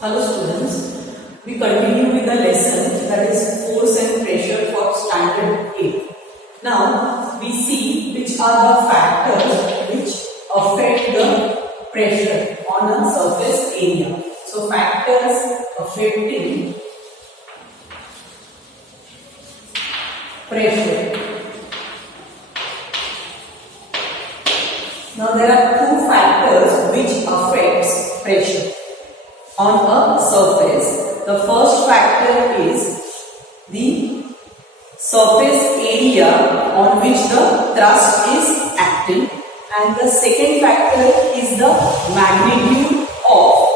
Hello students, we continue with the lesson that is force and pressure for standard 8. Now we see which are the factors which affect the pressure on a surface area. So factors affecting pressure. Now there are two factors which affects pressure on a surface. The first factor is the surface area on which the thrust is acting, and the second factor is the magnitude of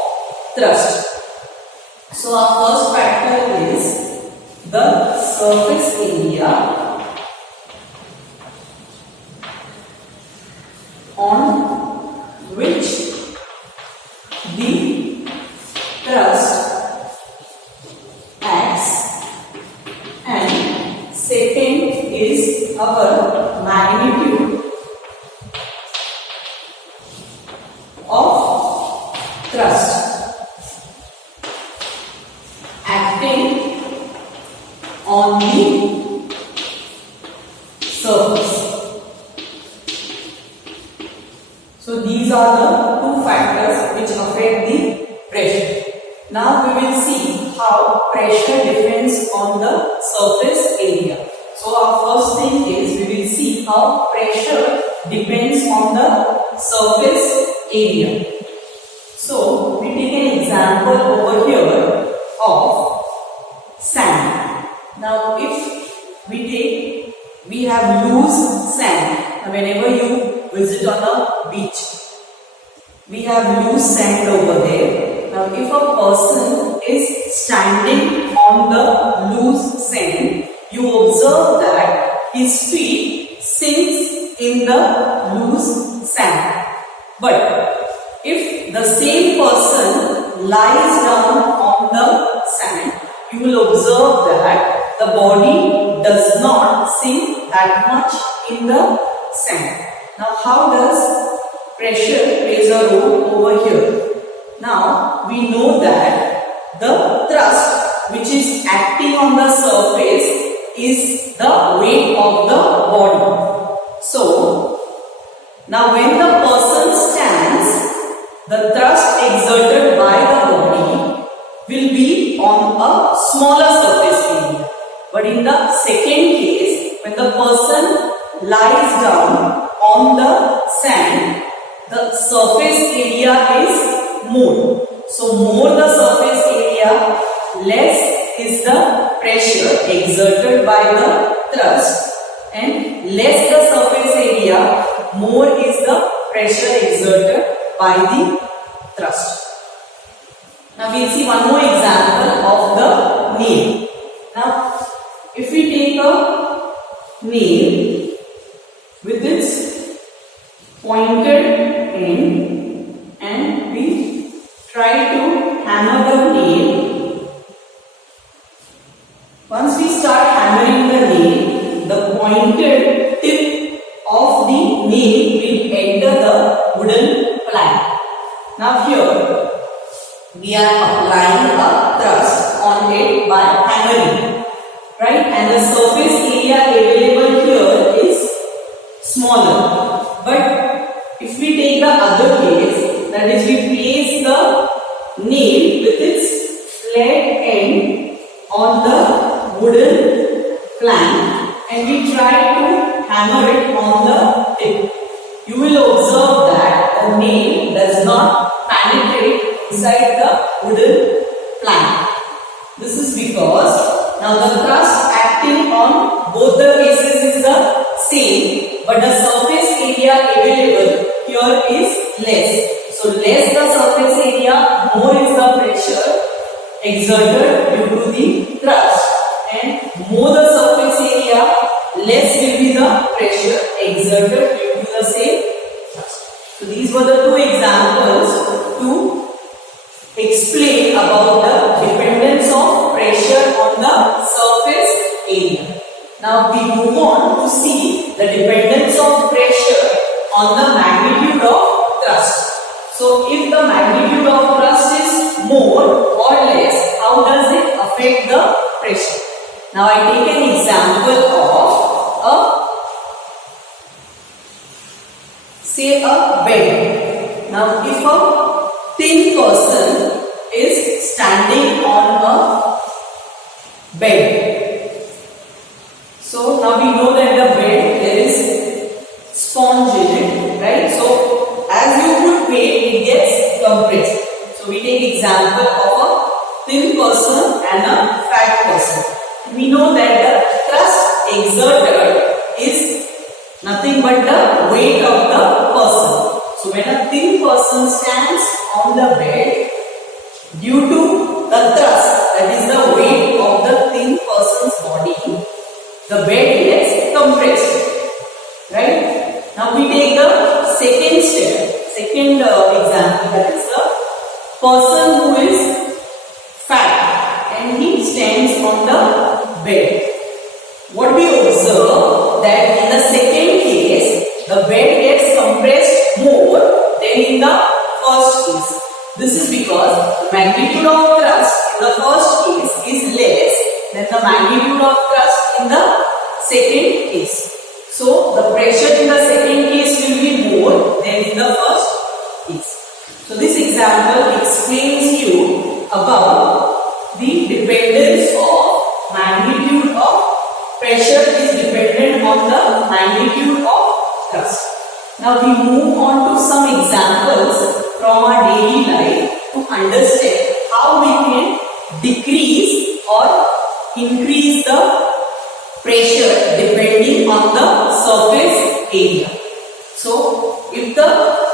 thrust. So our first factor is the surface area on which the thrust acts, and second is our magnitude of thrust acting on the surface. So these are the two factors which affect the pressure. Now we will see how pressure depends on the surface area. So our first thing is we will see how pressure depends on the surface area. So we take an example over here of sand. Now if we have loose sand. Now whenever you visit on a beach, we have loose sand over there. Now if a person is standing on the loose sand, you observe that his feet sinks in the loose sand. But if the same person lies down on the sand, you will observe that the body does not sink that much in the sand. Now how does pressure plays a role over here? Now we know that the thrust which is acting on the surface is the weight of the body. So now when the person stands, the thrust exerted by the body will be on a smaller surface area. But in the second case, when the person lies down on the sand, the surface area is more. So more the surface area, less is the pressure exerted by the thrust, and less the surface area, more is the pressure exerted by the thrust. Now we will see one more example of the nail. Now if we take a nail with its pointed end and we try to hammer the nail. Once we start hammering the nail, the pointed tip of the nail will enter the wooden plank. Now here we are applying a thrust on it by hammering, right? And the surface area available here is smaller. But if we take the other case, that is we place the nail with its flat end on the wooden plank and we try to hammer it on the tip, you will observe that the nail does not penetrate inside the wooden plank. This is because now the thrust acting on both the cases is the same, but the surface area available here is less. So less the surface area, more is the pressure exerted due to the thrust, and more the surface area, less will be the pressure exerted due to the same thrust. So these were the two examples to explain about the dependence of pressure on the surface area. Now we move on to see the dependence of pressure on the magnitude of thrust. So if the magnitude of thrust is more or less, how does it affect the pressure? Now I take an example of say a bed. Now if a thin person is standing on a bed, so now we know that the bed there is sponge in it, right? So as you put weight, it gets compressed. So we take example of a thin person and a fat person. We know that the thrust exerted is nothing but the weight of the person. So when a thin person stands on the bed, due to the thrust, that is the weight of the thin person's body, the bed gets compressed. Right? Now we take the second example, that is the person who is fat and he stands on the bed. What we observe that in the second case, the bed gets compressed more than in the first case. This is because the magnitude of thrust in the first case is less than the magnitude of thrust in the second case. So the pressure in the second case will be more than in the first case. So this example explains you about the dependence of magnitude of pressure is dependent on the magnitude of thrust. Now we move on to some examples from our daily life to understand how we can decrease or increase the pressure depending on the surface area. So if the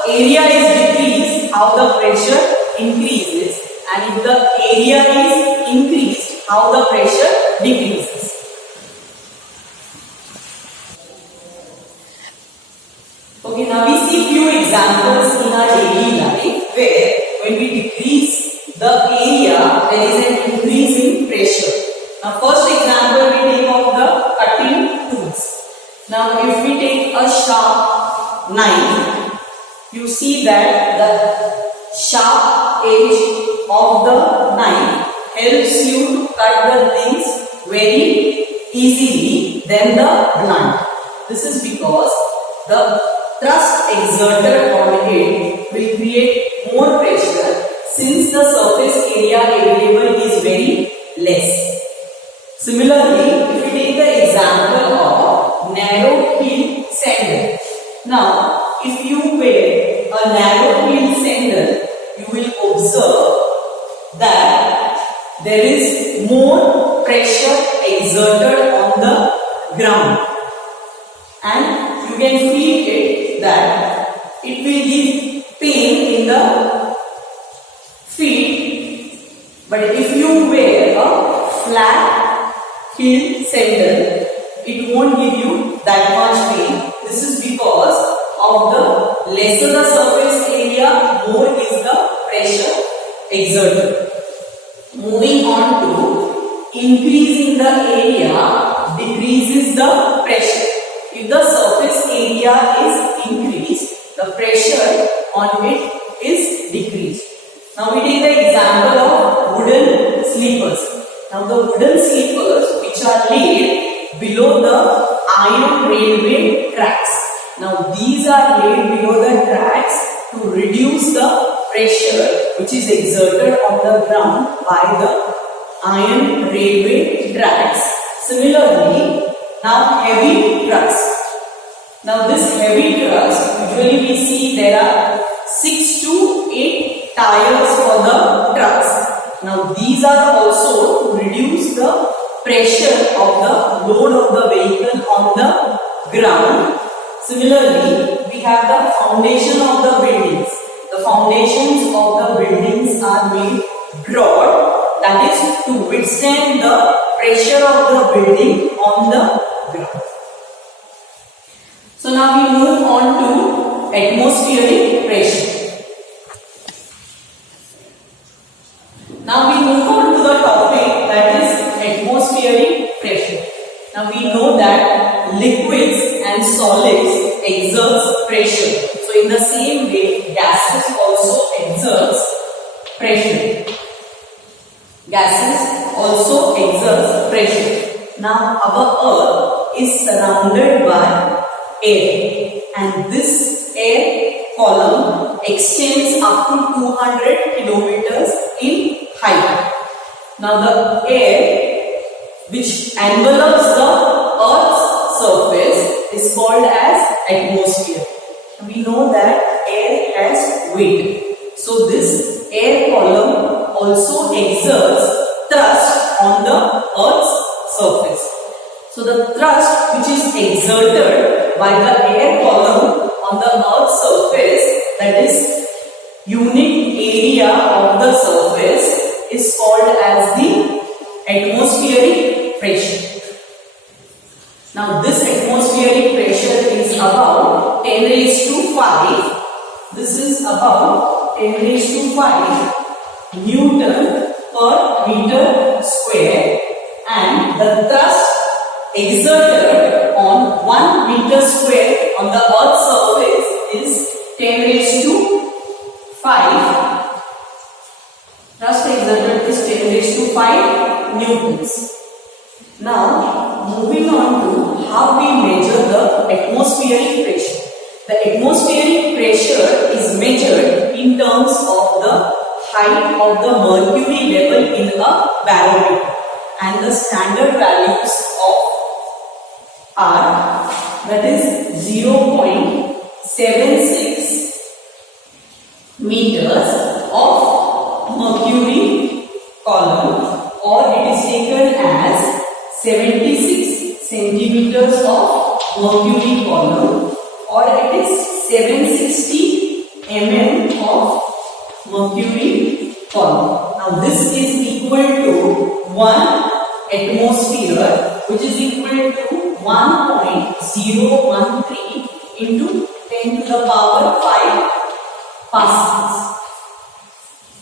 area is decreased, how the pressure increases, and if the area is increased, how the pressure decreases. Okay, now we see few examples in our daily life where when we decrease the area, there is an increase in pressure. Now first example we take of the cutting tools. Now if we take a sharp knife, you see that the sharp edge of the knife helps you to cut the things very easily than the blunt. This is because the thrust exerted on it will create more pressure since the surface area available is very less. Similarly, if we take the example of narrow heel sandal. Now, if you wear a narrow heel sandal, you will observe that there is more pressure exerted on the ground, and you can feel it that it will give pain in the feet. But if you wear a flat heel sandal, it won't give you that much pain. This is because of the lesser the surface area, more is the pressure exerted. Moving on to increasing the area decreases the pressure. If the surface area is increased, the pressure on it is decreased. Now we take the example of wooden sleepers. Now the wooden sleepers which are laid below the iron railway tracks. Now these are laid below the tracks to reduce the pressure which is exerted on the ground by the iron railway tracks. Similarly, now heavy trucks. Now this heavy trucks, usually we see there are 6 to 8 tires for the trucks. Now these are also to reduce the pressure of the load of the vehicle on the ground. Similarly, we have the foundation of the buildings. The foundations of the buildings are made broad, that is to withstand the pressure of the building on the ground. So now we move on to atmospheric pressure. Now we move on to the topic that is atmospheric pressure. Now we know that liquids and solids exerts pressure. So in the same way, gases also exerts pressure. Gases also exerts pressure. Now our Earth is surrounded by air, and this air column extends up to 200 kilometers in height. Now the air which envelops the Earth's surface is called as atmosphere. We know that air has weight. So this air column also exerts thrust on the Earth's surface. So the thrust which is exerted by the air column on the Earth's surface, that is unit area of the surface, is called as the atmospheric pressure. Now this atmospheric pressure is about 10 raised to 5. This is about 10 raised to 5 Newton per meter square, and the thrust exerted on 1 meter square on the Earth's surface is 10 raised to 5. Thrust exerted is 10 raised to 5 newtons. Now, moving on to how we measure the atmospheric pressure. The atmospheric pressure is measured in terms of the height of the mercury level in a barometer, and the standard values of are, that is 0.76 meters of mercury column, or it is taken as 76 centimeters of mercury column, or it is 760 mm of mercury column. Now this is equal to 1 atmosphere, which is equal to 1.013 into 10 to the power 5 pascals.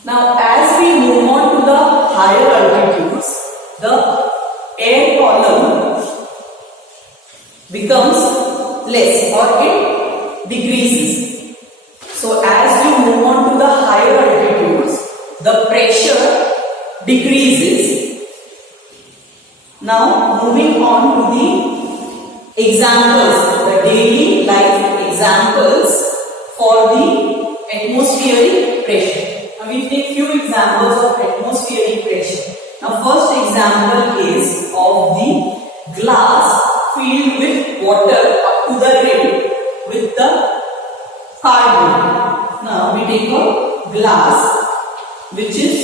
Now as we move on to the higher altitudes, the air column becomes less, or it decreases. So as we move on to the higher altitudes, the pressure decreases. Now moving on to the examples, the daily life examples for the atmospheric pressure. Now we take few examples of atmospheric pressure. Now first example is of the glass filled with water up to the rim with the cardboard. Now we take a glass which is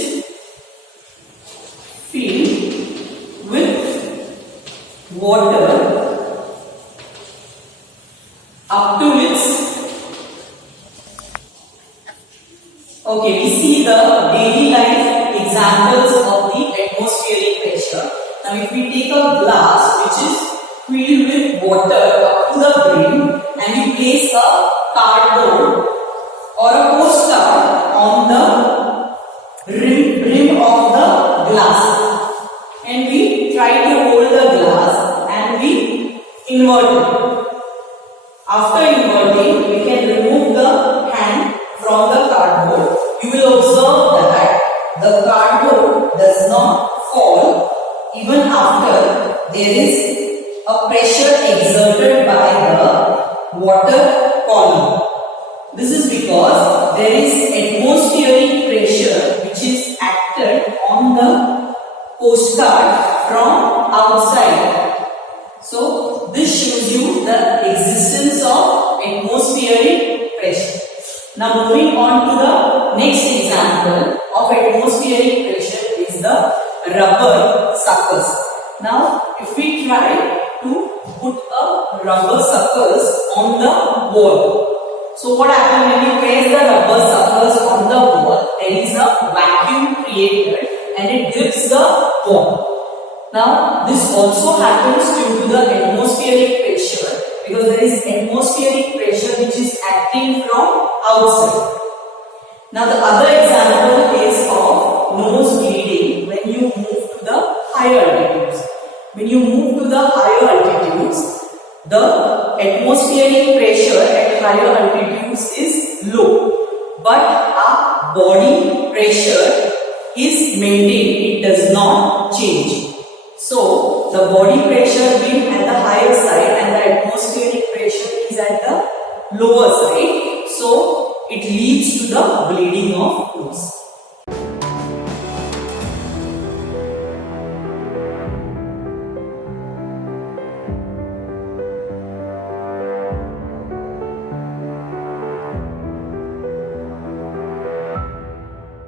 filled with water up to its. Okay, we see the daily life examples of the atmospheric pressure. Now if we take a glass which is filled with water up to the brim, and we place a cardboard or a postcard on the rim of the glass, and we try to hold the glass and we invert it. After inverting, we can remove the hand from the cardboard. You will observe that the cardboard does not fall even after there is a pressure exerted by the water column. This is because there is atmospheric pressure which is acted on the postcard from outside. So this shows you the existence of atmospheric pressure. Now moving on to the next example of atmospheric pressure is the rubber suckers. Now if we try to put a rubber suckers on the wall, so what happens when you place the rubber suckers on the wall? There is a vacuum created and it grips the wall. Now this also happens due to the atmospheric pressure, because there is atmospheric pressure which is acting from outside. Now the other example is of nose bleeding when you move to the higher altitudes. When you move to the higher altitudes, the atmospheric pressure at higher altitudes is low, but our body pressure is maintained, it does not change. So the body pressure being at the higher side and the atmospheric pressure is at the lower side, so it leads to the bleeding of nose.